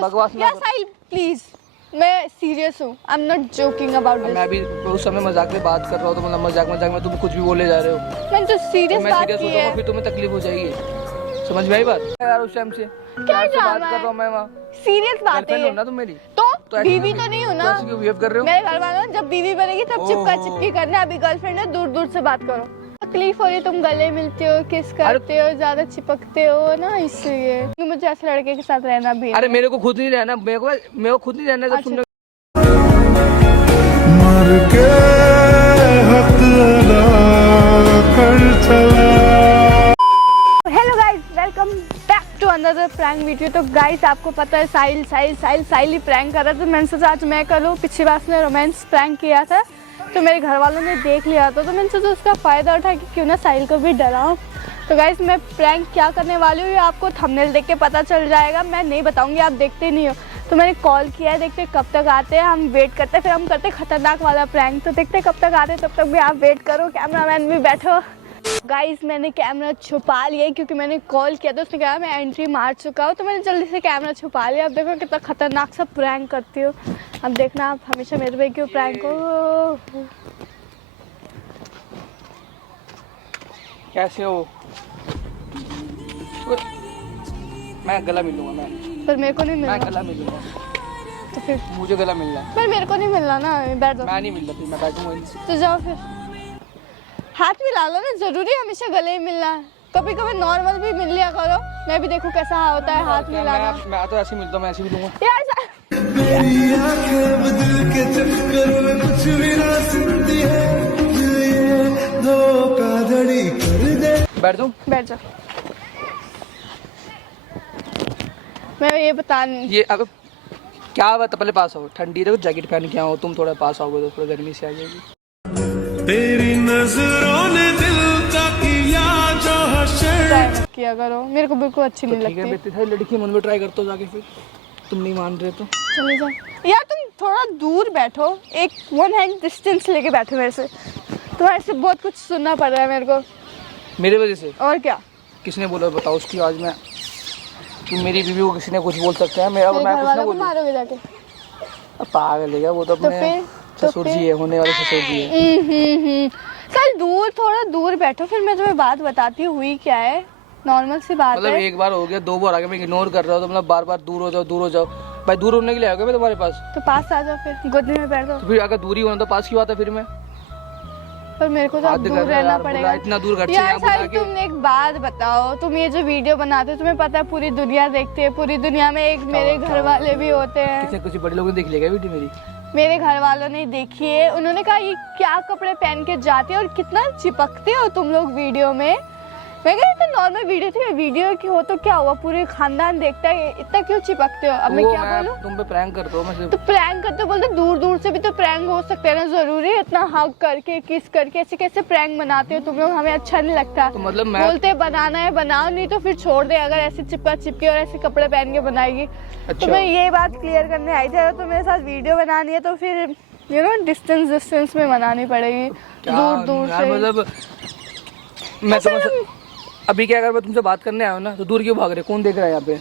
बकवास यार साहिल प्लीज, मैं सीरियस हूँ, I am not joking about this. मैं भी उस समय मजाक में बात कर रहा हूँ, तो मतलब मजाक में तुम कुछ भी बोले जा रहे हो। मैंने तो सीरियस मैं बात सीरियस की हो जाऊंगा है। फिर तुम्हें तकलीफ हो जाएगी। समझ में आई बात यार? उस टाइम से क्या बात ड्रामा कर रहा हूँ मैं वहाँ। सीरियस बात है गर्लफ्रेंड ये। हो ना तुम मेरी, तो बीवी तो नहीं हो ना? ऐसे क्यों बिहेव कर रहे हो? मेरे घर वालों जब बीवी बनेगी तब चिपका चिपकी करना, अभी गर्लफ्रेंड है, दूर दूर से बात करो। तकलीफ हो रही, तुम गले मिलते हो, किस करते हो, ज्यादा चिपकते हो ना, इसलिए मुझे ऐसे लड़के के साथ रहना भी है। अरे मेरे को खुद नहीं रहना, मेरे को खुद नहीं रहना। जब सुनने मर के हक अदा कर चला। Hello guys, welcome back to another prank video. तो गाइस आपको पता है साहिल ही प्रैंक कर रहा था, तो मैंने सोचा आज मैं करूँ। पिछली बार उसने रोमांस प्रैंक किया था तो मेरे घर वालों ने देख लिया था, तो मैंने सोचा उसका फ़ायदा उठा कि क्यों ना साहिल को भी डराऊं। तो गाइस मैं प्रैंक क्या करने वाली हूँ ये आपको थंबनेल देख के पता चल जाएगा, मैं नहीं बताऊँगी, आप देखते नहीं हो। तो मैंने कॉल किया है, देखते कब तक आते हैं, हम वेट करते हैं, फिर हम करते खतरनाक वाला प्रैंक। तो देखते कब तक आते हैं, तब तक भी आप वेट करो, कैमरामैन भी बैठो। गाइस मैंने कैमरा छुपा लिया है क्योंकि मैंने कॉल किया था, उसने कहा मैं एंट्री मार चुका हूँ, तो मैंने जल्दी से कैमरा छुपा लिया। अब देखो कितना खतरनाक सा प्रैंक करती हूँ। अब देखना आप हमेशा मेरे पे क्यों प्रैंक हो। कैसे हो? मैं गला मिलूंगा मैं। पर मेरे को नहीं मैं मिलना। गला मिलूंगा। तो फिर मुझे गला मिलना है। पर मेरे को नहीं मिलना ना, बैठ जाओ। मैं नहीं मिल रहा, फिर मैं बैठूंगा नहीं। तो जाओ फिर, हाथ मिला लो ना, जरूरी है हमेशा गले ही मिलना है? कभी कभी नॉर्मल भी मिल लिया करो, मैं भी देखूं कैसा होता है हाथ मिलाना। मैं तो ऐसे ही मिलता हूँ, मैं ऐसे भी लूंगा। यार मेरी आंखें बदल के चक्कर में कुछ भी ना सुनती है, ये धोखाधड़ी कर दे। बैठ जाऊँ? बैठ जाओ। मैं ये बता नहीं, ये अब क्या बात, पहले पास आओ। ठंडी है, जैकेट पहन के आओ। तुम थोड़ा पास आओगे तो थोड़ा गर्मी से आ जाएगी। तेरी नजरों ने दिल का किया जो हशर। ट्राई मत किया करो, मेरे को बिल्कुल अच्छी नहीं ठीक है, लगती। बेटी सारी लड़की मन में ट्राई करते हो जाके, फिर तुम नहीं मान रहे तो चले जाओ यार, तुम थोड़ा दूर बैठो, एक 1 हैंड डिस्टेंस लेके बैठो मेरे से। तुम्हारे से बहुत कुछ सुनना पड़ रहा है मेरे को। मेरे वजह से? और क्या? किसने बोला बताओ उसकी आज में कि मेरी बीवी को किसी ने कुछ बोल सकता है? मेरा मेरे मैं घर कुछ ना वालों को बोलूं? मारोगे जाके? अब पागल है क्या वो? तो अपने फिर ससुर जी है, होने वाले ससुर जी है। चल दूर, थोड़ा दूर बैठो, फिर मैं तुम्हें बात बताती हूँ हुई क्या है। नॉर्मल सी बात मतलब है। एक बार हो गया, 2 बार आ गया, मैं इग्नोर कर रहा हूँ, तो मतलब बार बार दूर हो जाओ दूर हो जाओ। भाई दूर होने के लिए आया मैं तुम्हारे पास, तो पास आ जाओ, फिर गोदी में बैठ जाओ। तो फिर अगर दूरी होना तो पास की बात है। फिर मैं पर मेरे को तो अब हद दूर कर रहा रहना यार, पड़ेगा। इतना दूर घर से यार यहाँ बुला साहिल के। तुम एक बात बताओ, तुम ये जो वीडियो बनाते हो तुम्हें पता है पूरी दुनिया देखती है, पूरी दुनिया में एक मेरे घर वाले भी होते हैं। किसी कुछ बड़े लोगों ने देख लिया वीडियो मेरी? मेरे घर वालों ने देखी है, उन्होंने कहा ये क्या कपड़े पहन के जाती है और कितना चिपकते हो तुम लोग वीडियो में। मैं कहा तो नॉर्मल वीडियो थी, वीडियो की हो तो क्या हुआ, पूरे खानदान देखता है, इतना क्यों चिपकते हो? अब मैं क्या बोलूं? तुम पे प्रैंक करता हूँ मैं तो प्रैंक करते बोलते दूर दूर से भी तो प्रैंक हो सकते हैं ना, जरूरी है इतना हक करके किस करके ऐसे कैसे प्रैंक बनाते हो तुम लोग? हमें अच्छा नहीं लगता। तो मतलब मैं बोलते बनाना है बनाओ, नहीं तो फिर छोड़ दे। अगर ऐसे चिपका चिपके और ऐसे कपड़े पहन के बनाएगी अच्छा। तो मैं ये बात क्लियर करने आई थी, अगर तो मेरे साथ वीडियो बनानी है तो फिर यू नो डिस्टेंस में बनानी पड़ेगी, दूर दूर यार, से। मतलब मैं तो अभी क्या, अगर मैं तुमसे बात करने आया हूँ ना तो दूर क्यों भाग रहे? कौन देख रहा है यहाँ पे?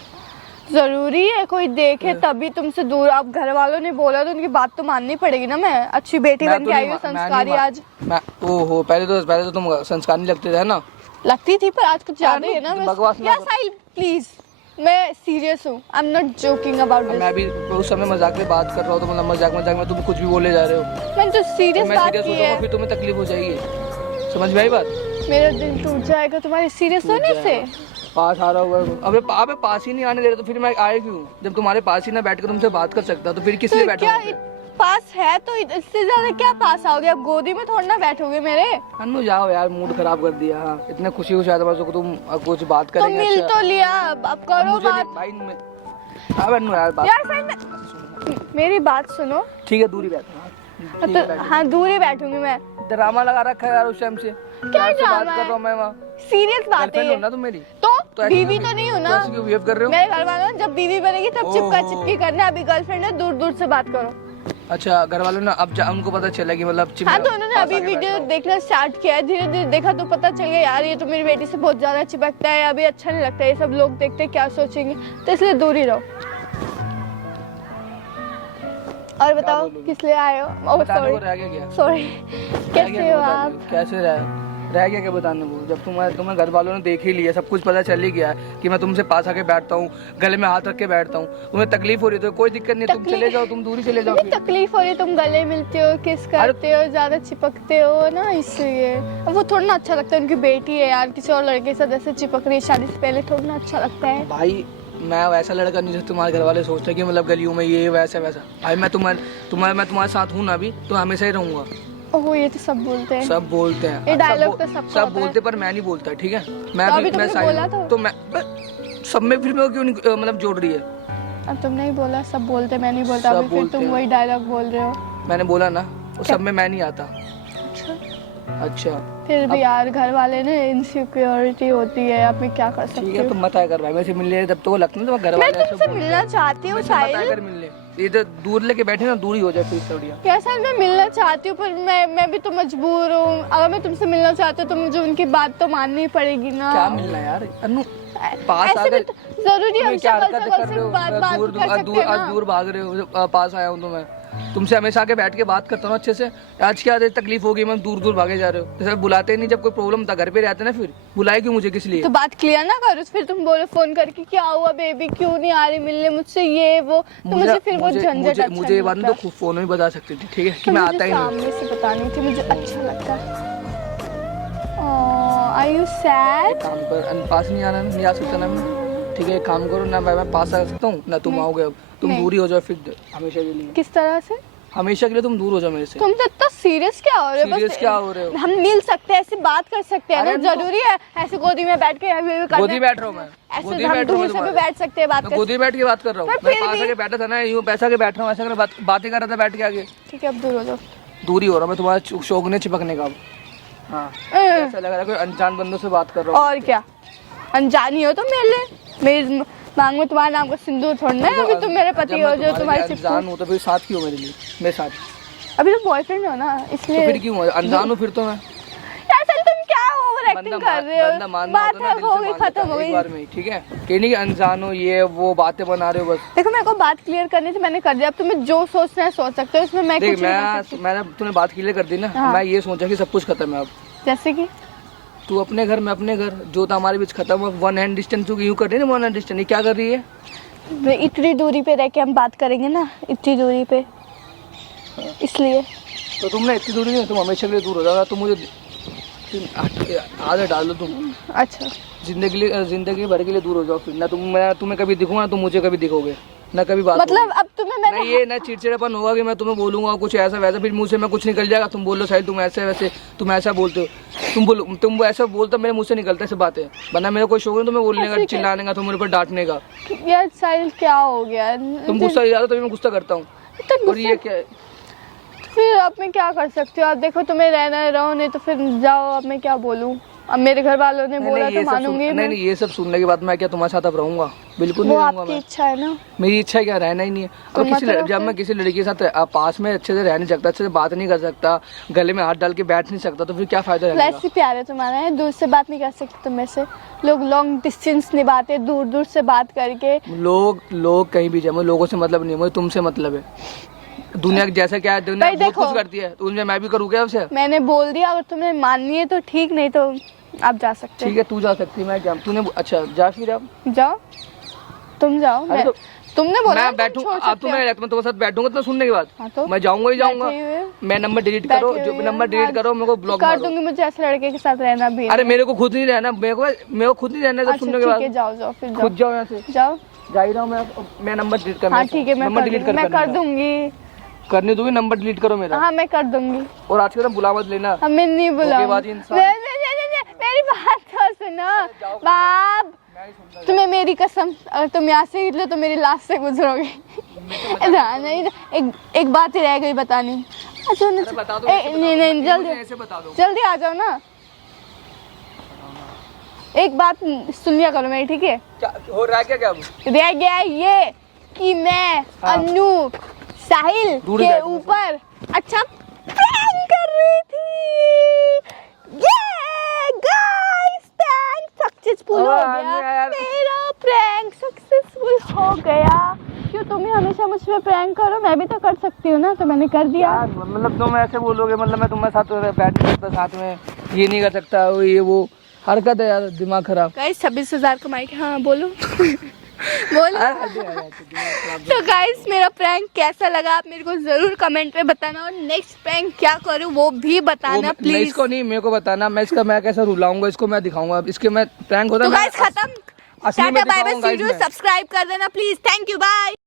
जरूरी है कोई देखे तभी तुमसे दूर। अब घर वालों ने बोला तो उनकी बात तो माननी पड़ेगी ना। मैं अच्छी बेटी बन के आई हूँ, संस्कारी आज। ओहो, पहले तो तुम संस्कार नहीं लगते थे ना? लगती थी, पर आज कुछ ज्यादा ही है ना। बकवास ना यार करो। साहिल प्लीज, मैं सीरियस हूँ, I am not joking about this. मैं भी उस समय मजाक में बात कर रहा हूँ, तो मतलब मजाक में तुम कुछ भी बोले जा रहे हो। मैंने तो सीरियस मैं बात सीरियस की हो जाऊंगा है। फिर तुम्हें तकलीफ हो जाएगी। समझ में आई बात? मेरा दिल टूट जाएगा तुम्हारे सीरियस होने से। पास आ रहा हुआ, अबे पास ही नहीं आने दे रहा तो फिर मैं आए क्यों? जब तुम्हारे पास ही ना बैठ कर तुमसे बात कर सकता तो फिर किस लिए तो बैठा? क्या पास है तो इससे ज्यादा क्या पास आओगे? अब गोदी में थोड़ा ना बैठोगे मेरे। अन्नू जाओ यार, मूड खराब कर दिया। हाँ, इतने खुशी हो शायद को तुम कुछ बात तो करेंगे। मिल अच्छा। तो लिया, अब करो मुझे बात। भाई अब अन्नू यार बात। यार साहिल मेरी बात सुनो। ठीक है, दूरी बैठो। तो हाँ दूर ही बैठूंगी मैं। ड्रामा लगा रखा है यार उस टाइम से। क्या बात ड्रामा कर रहा हूँ मैं वहाँ। सीरियस बात है गर्लफ्रेंड ये। हो ना तुम मेरी, तो ऐसे बीवी क्यों- तो नहीं हो तो ना? ऐसे क्यों बिहेव कर रहे हो? मेरे घर वालों जब बीवी बनेगी तब चिपका चिपकी करना, अभी गर्लफ्रेंड है, दूर दूर से बात करो। अच्छा, घर वालों ने अब उनको पता चला कि मतलब हाँ तो उन्होंने अभी वीडियो देखना स्टार्ट किया है, धीरे धीरे देखा तो पता चल गया यार ये तो मेरी बेटी से बहुत ज्यादा चिपकता है, अभी अच्छा नहीं लगता, ये सब लोग देखते क्या सोचेंगे, तो इसलिए दूर ही रहो। और बताओ बोलोगे? किस लिए आए हो? ओह बताने को सॉरी रह गया क्या? सॉरी, रह कैसे गया हो क्या आप? बताने को? कैसे रह गया क्या बताने को? जब तुम्हें घर वालों ने देख ही लिया, सब कुछ पता चल ही गया है कि मैं तुमसे पास आके बैठता हूँ, गले में हाथ रख के बैठता हूँ, तुम्हें तकलीफ हो रही है तो कोई दिक्कत नहीं है, तुम तकलीफ- चले जाओ, तुम दूरी चले जाओ मुझे फिर। तकलीफ हो रही है, तुम गले मिलते हो, किस करते हो, ज्यादा चिपकते हो ना, इसलिए। अब वो थोड़ा ना अच्छा लगता है, उनकी बेटी है यार, किसी और लड़के के साथ ऐसे चिपक रही है शादी से पहले, थोड़ा ना अच्छा लगता है। भाई मैं वैसा लड़का नहीं जैसे तुम्हारे घर वाले सोचते हैं कि मतलब गलियों में ये वैसा वैसा। भाई मैं तुम्हारे साथ हूँ ना अभी, तो हमेशा ही रहूंगा। ओह ये तो सब बोलते हैं। सब बोलते हैं, ये सब डायलॉग तो सबको सब आता है। बोलते, पर मैं नहीं बोलता, ठीक है? मैं तो अभी अभी मैं तुमने बोला था। तो मैं सब में फिर मैं क्यों नहीं मतलब जोड़ रही है? अब तुमने ही बोला सब बोलते, मैं नहीं बोलता, सब अभी फिर बोलते तुम हैं। वही डायलॉग बोल रहे हो। मैंने बोला ना, वो सब में मैं नहीं आता। अच्छा अच्छा फिर भी यार घर वाले ने इनसिक्योरिटी होती है, अब मैं क्या कर ठीक सकती है, हूँ? तुम मत आया कर भाई, मेरे से मिलने जब तो वो लगता है ना, तो घर मैं वाले ऐसे तुमसे बोलते मिलना चाहती हैं। हूँ मेरे से मत आया साहिल। कर मिलने, इधर दूर लेके बैठे ना, दूर ही हो जाए फिर बढ़िया। कैसा मैं मिलना चाहती हूँ, पर मैं भी तो मजबूर हूँ। अगर मैं तुमसे मिलना चाहती हूँ तो मुझे उनकी बात तो माननी पड़ेगी ना। क्या मिलना यार अनु, पास आ ऐसे गए। भी तो जरूरी है, हम तुम्हें क्या शक्ल हरकतें शक्ल कर रहे से हो? बात दूर कर सकते हैं आज ना। दूर भाग रहे हो, पास आया हूँ तो मैं तुमसे हमेशा आके बैठ के बात करता हूँ अच्छे से। आज क्या तकलीफ हो गई, मैं दूर दूर भागे जा रहे हो? जैसे बुलाते नहीं, जब कोई प्रॉब्लम था घर पे रहते ना, फिर बुलाए क्यों मुझे, किस लिए? तो बात क्लियर ना करो, फिर तुम बोलो फोन करके क्या हुआ बेबी, क्यों नहीं आ रही मिलने मुझसे, ये वो, तो मुझे फिर वो झंझट अच्छा मुझे ये बात नहीं तो लगता। खुद फोन में बता सकती थी, ठीक है, कि तो मैं मुझे आता ही नहीं। सामने से बतानी थी, मुझे अच्छा लगता है। Are you sad? एक काम कर, पास नहीं आना, नहीं आ सकता ना मैं, ठीक है? एक काम करो ना, मैं पास आ सकता हूँ ना, तुम आओगे, अब तुम नहीं। दूरी हो जाओ फिर हमेशा के लिए। किस तरह से? हमेशा के लिए तुम दूर हो जाओ मेरे से। तुम तो इतना सीरियस क्या हो रहे हो? Serious क्या हो रहे हो? हम मिल सकते हैं, ऐसे बात कर सकते हैं ना, अरे तो- जरूरी है ऐसे गोदी में बैठ के अभी करना? गोदी बैठ रहा हूँ मैं, ऐसे गोदी हम बैठ रहा हूँ दूर से भी तुम्हारे। बैठ सकते हैं, बात मैं कर गोदी बैठ के बात कर रहा हूँ, पर मैं फिर पास भी- आके बैठा था ना, यूँ पैसा के बैठ रहा हूँ, ऐसा कर बातें कर रहा था बैठ के आगे। ठीक है अब दूर हो जाओ। दूरी हो रहा मैं तुम्हारा शौक नहीं चिपकने का अब। हाँ ऐसा लग रहा है कोई अनजान बंदों से बात कर रहा हूँ। और क्या, अनजानी हो तो मेरी मांग में तुम्हारे नाम का सिंदूर थोड़ना है। अभी तुम मेरे पति हो, जो तुम्हारी अनजान हूँ तो फिर साथ क्यों मेरे लिए, मेरे साथ? अभी तुम बॉयफ्रेंड हो ना, तो इसलिए। फिर क्यों अनजान हूँ फिर तो मैं? यार चल तुम क्या ओवर एक्टिंग कर रहे बंदा हो? मानना बात होता है ना, है दिल हो से गई, मान लेता खत्म है, हो एक गई। बार में ही, ठीक है? कहीं नहीं कि अनजान हो, ये वो बातें बना रहे हो बस। देखो मेरे को बात क्लियर करनी थी, मैंने कर दिया। अब तुम्हें जो सोचना है सोच सकते हो, इसमें मैं देख कुछ नहीं कर सकती। मैंने तूने बात क्लियर कर दी ना, हाँ। मैं ये सोचा कि सब कुछ खत्म है अब। जैसे कि तू अपने घर, मैं अपने घर, जो था हमारे बीच खत्म है। वन हैंड डिस्टेंस तू यूँ कर रही है ना, वन हैंड डिस्टेंस, ये क्या कर रही है? इतनी दूरी पे रह के हम बात करेंगे ना, इतनी दूरी पे, इसलिए। तो तुम ना इतनी दूरी नहीं, तुम हमेशा के लिए दूर हो जाओ। तुम मुझे आदत डाल दो तुम, अच्छा जिंदगी भर के लिए दूर हो जाओ फिर ना। मैं तुम्हें कभी दिखूंगा ना, तुम मुझे कभी दिखोगे ना, कभी बात मतलब अब तुम्हें होगी। मैंने नहीं ये ना चिड़चिड़ापन होगा कि मैं तुम्हें बोलूंगा कुछ ऐसा वैसा, फिर मुंह से मैं कुछ निकल जाएगा, तुम बोल लो साहिल तुम ऐसे वैसे, तुम ऐसा बोलते हो, तुम ऐसा बोलते हो, मेरे मुंह से निकलता है ऐसे बातें। वरना मेरा कोई शौक नहीं तुम्हें बोलने का, चिल्लाने का, तुम मेरे ऊपर डांटने का। यार साहिल क्या हो गया? तुम गुस्सा ही ज्यादा, तभी मैं गुस्सा करता हूँ। तो और ये क्या है? फिर अब मैं क्या कर सकती हूँ? अब देखो तुम्हें रहना है रहो, नहीं तो फिर जाओ। अब मैं क्या बोलूँ? अब मेरे घर वालों ने बोला नहीं, तो ये सब मानूंगी नहीं मैं। नहीं, ये सब सुनने के बाद मैं क्या तुम्हारे साथ अब रहूंगा? बिल्कुल वो नहीं रहूंगा आपकी मैं। इच्छा है ना। मेरी इच्छा क्या, रहना ही नहीं है। तो अब मतलब जब मैं किसी लड़की के साथ पास में अच्छे से रह नहीं सकता, अच्छे से बात नहीं कर सकता, गले में हाथ डाल के बैठ नहीं सकता, तो फिर क्या फायदा रहेगा? ऐसे प्यार है तुम्हारा, है दूर से बात नहीं कर सकते तुम में से। लोग लॉन्ग डिस्टेंस निभाते, दूर दूर से बात करके। लोग कहीं भी जाए, मुझे लोगों से मतलब नहीं है, मुझे तुमसे मतलब है। दुनिया जैसा क्या है, दुनिया भाई बहुत देखो, कुछ करती है, तो उनमें मैं भी करूँ क्या उसे? मैंने बोल दिया, अगर तुम्हें माननी है तो ठीक, नहीं तो आप जा सकते ठीक है तू जा सकती है, मैं क्या? तूने अच्छा जा फिर अब जाओ, तुम जाओ। अरे तो तुमने बोला ना मैं तुम बैठूं, छोड़ अब सकते तुम्हें हो। तुम्हारे साथ बैठूंगा तो सुनने के बाद हाँ तो मैं जाऊंगा ही जाऊंगा। बैठे हुए। मैं नंबर डिलीट करो, बैठे जो हुए नंबर हैं। डिलीट करो, मेरे को ब्लॉक कर मारो। दूंगी, मुझे ऐसे लड़के के साथ रहना भी है। अरे मेरे को खुद नहीं रहना, मेरे को खुद नहीं रहना, जब अच्छा सुनने के ठीक है, बाद जाओ जाओ फिर जाओ खुद जाओ यहाँ से। जाओ। जा ही रहा हूँ मैं नंबर डिलीट करना। हाँ ठीक है, नंबर डिलीट मैं कर दूंगी। करने दूंगी, नंबर डिलीट करो मेरा। हाँ मैं कर दूंगी। और आज के दिन बुला मत लेना। हमें नहीं धोखेबाज बुलाऊंगी। इंसान। मेरी बात तो सुनो बाप, तुम्हें मेरी कसम, अगर तुम यहाँ से निकलो तो मेरी लाश से गुजरोगे। नहीं, एक बात ही रह गई बतानी। अच्छा बता दो, नहीं जल्दी ऐसे बता दो। जल्दी आ जाओ ना। एक बात सुन लिया करो मेरी, ठीक है? क्या हो रहा है क्या अब? रह गया है ये कि मैं अनु साहिल दूर के बैठ। ऊपर अच्छा प्रैंक कर रही थी। ये गाइस प्रैंक सक्सेसफुल हो हाँ, गया, यार। मेरा प्रैंक सक्सेसफुल हो गया। क्यों तुम ही हमेशा मुझ पे प्रैंक करो, मैं भी तो कर सकती हूँ ना, तो मैंने कर दिया। यार मतलब तुम ऐसे बोलोगे, मतलब मैं तुम्हारे साथ बैठ नहीं सकता, साथ में ये नहीं कर सकता, ये वो हरकत है यार, दिमाग खराब। गाइस 26,000 कमाई के, हाँ बोलो बोलो। तो गाइस मेरा प्रैंक कैसा लगा आप मेरे को जरूर कमेंट में बताना, और नेक्स्ट प्रैंक क्या करूँ वो भी बताना प्लीज। इसको नहीं, मेरे को बताना, मैं कैसा रुलाऊंगा इसको, मैं दिखाऊंगा इसके, मैं प्रैंक होता है। तो गाइस खत्म, टाटा बाय बाय, सब्सक्राइब कर देना प्लीज, थैंक यू, बाय।